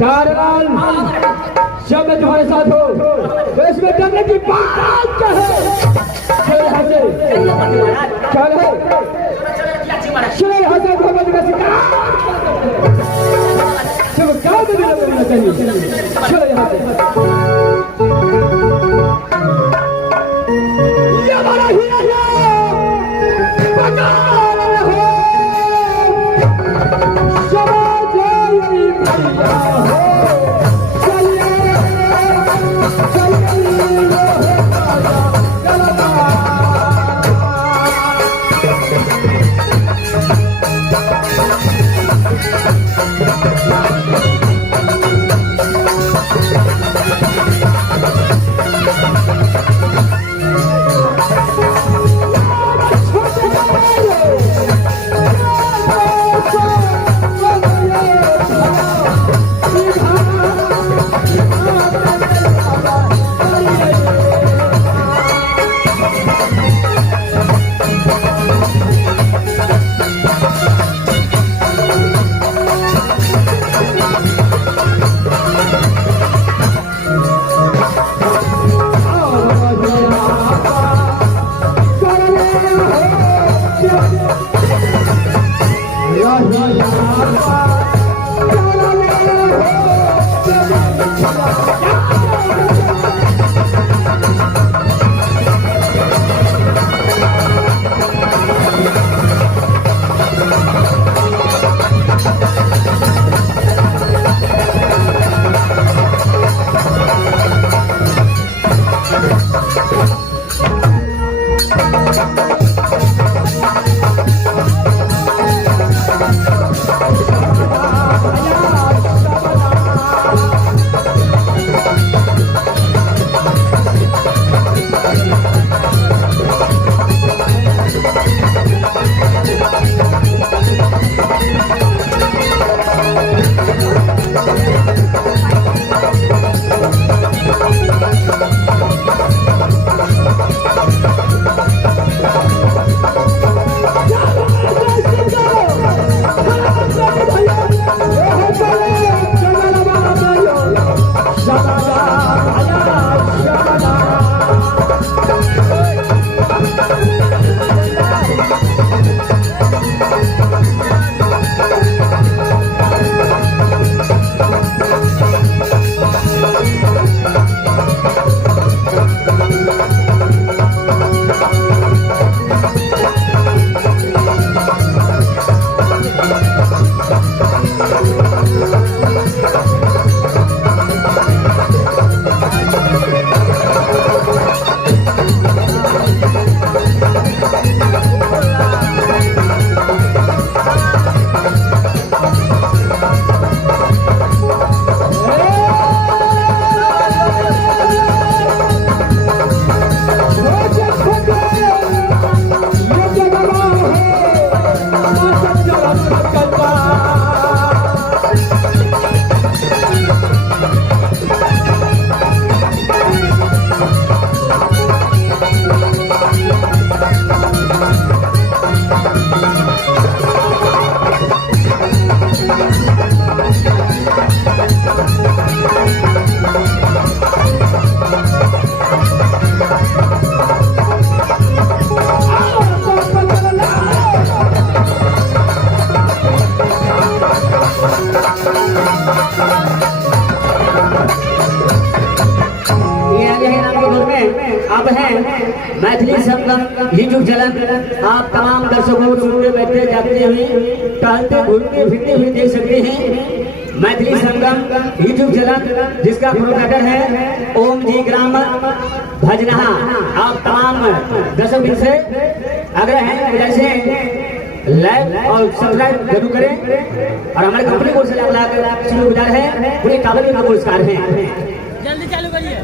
कारवान जब मैं तुम्हारे साथ हो तो इसमें डरने की बात क्या है? चल यहाँ से, चल है चल यहाँ से मोहम्मद का शिकार तुम क्या बोलना चाहिए? चल यहाँ से ये हमारा हीरा है अब है मैथिली संगम यूट्यूब चैनल। आप तमाम दर्शकों को सुनते बैठते जाते हुए टहलते घूमते फिरते हुए देख सकते हैं मैथिली संगम यूट्यूब चैनल, जिसका प्रोपराइटर है ओम जी ग्राम भजनहा। आप तमाम दर्शक से आग्रह है जैसे लाइक और सब्सक्राइब जरूर करें और हमारे कंपनी को शुक्रगुजार है, पूरे काबिल का पुरस्कार है। जल्दी चालू करिए।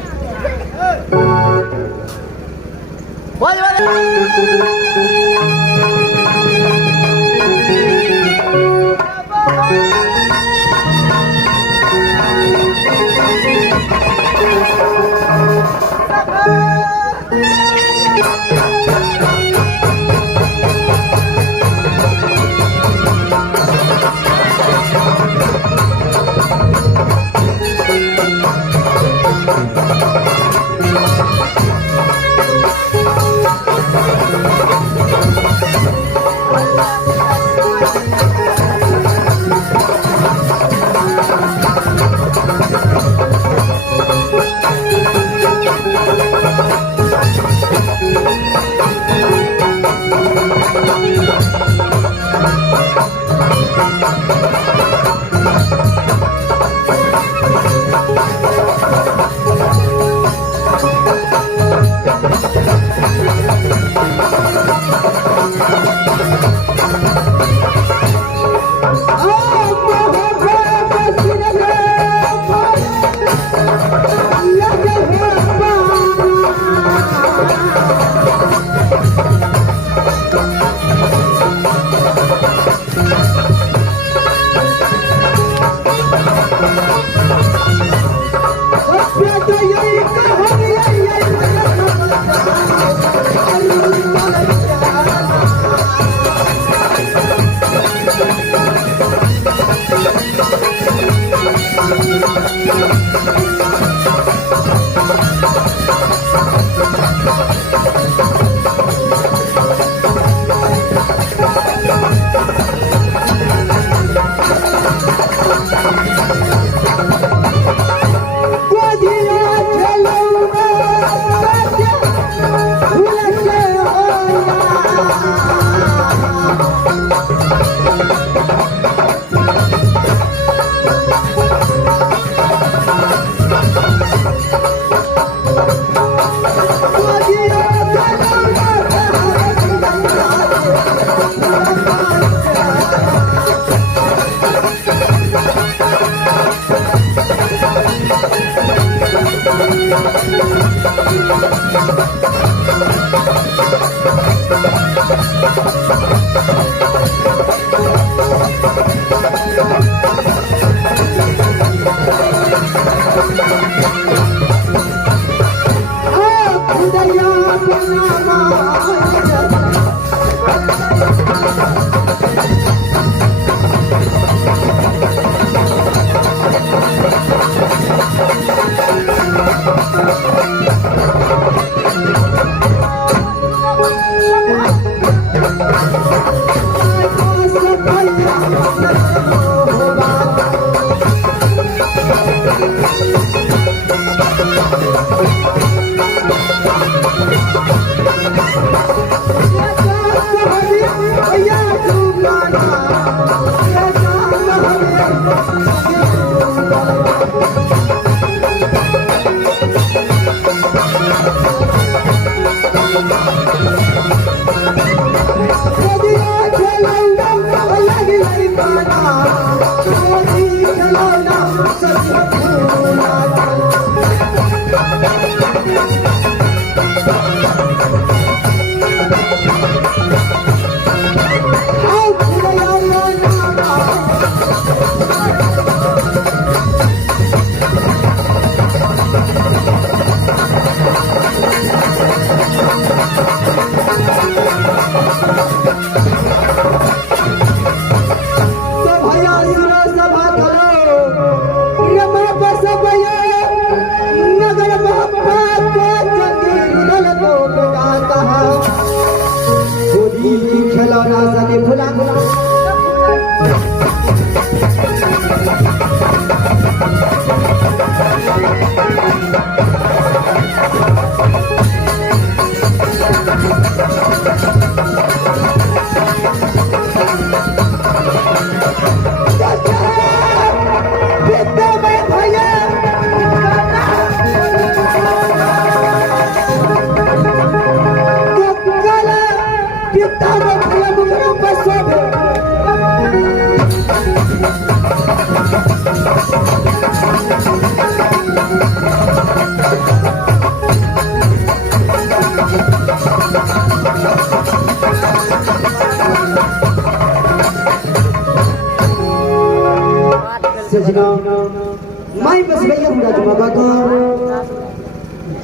मैं बस भैया मुझा बाबा को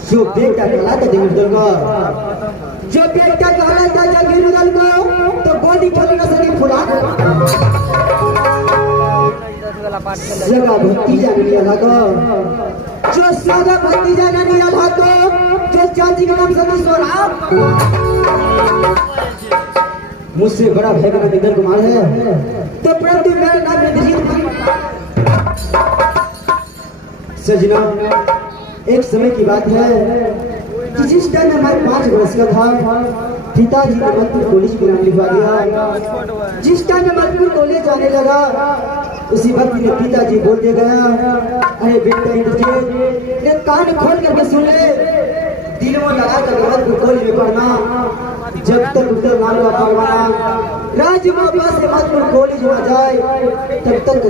जो बेटा कहला था जंगीर को जो बेटा कहला था जंगीर को तो बॉडी खोल ना सके फुला जगह भक्ति जाने वाला को जो सादा भक्ति जाने वाला को जो चाची का नाम सतीश सोरा मुझसे बड़ा भाई का निधन कुमार है तो परंतु मेरा नाम इंद्रजीत सजना एक समय की बात है कि जिस टाइम हमारे 5 वर्ष का था पिताजी ने मधुपुर कॉलेज में नाम लिखवा दिया। जिस टाइम में मधुपुर कॉलेज जाने लगा उसी वक्त में पिताजी बोलते गया अरे बेटा इंद्रजीत एक कान खोल करके सुन ले दिल में लगा कर मधुपुर कॉलेज में पढ़ना जब तक उत्तर मांगा परवाना राज बाबा से मधुपुर कॉलेज में जाए तब तक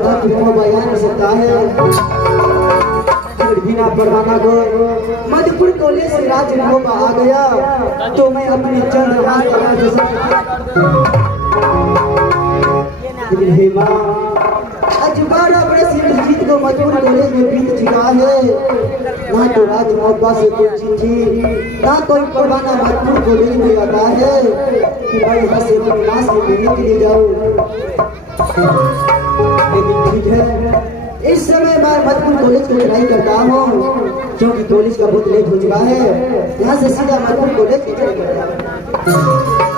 बयान नहीं सकता है बिना परवाना को मधुपुर कॉलेज से राज बाबा आ गया तो मैं अपनी चंद आज 12 वर्ष इंद्रजीत को मधुपुर कॉलेज में बीत चुका है ना तो राज बाबा से कोई चिट्ठी ना कोई परवाना मधुपुर कॉलेज में आता है कि भाई हंसे क्लास में मिलने के लिए जाओ लेकिन ठीक है मधुपुर कॉलेज की पढ़ाई करता हूँ, क्योंकि कॉलेज का बहुत लेट हो चुका है। यहाँ से सीधा मधुपुर कॉलेज की चढ़ाई करता हूँ।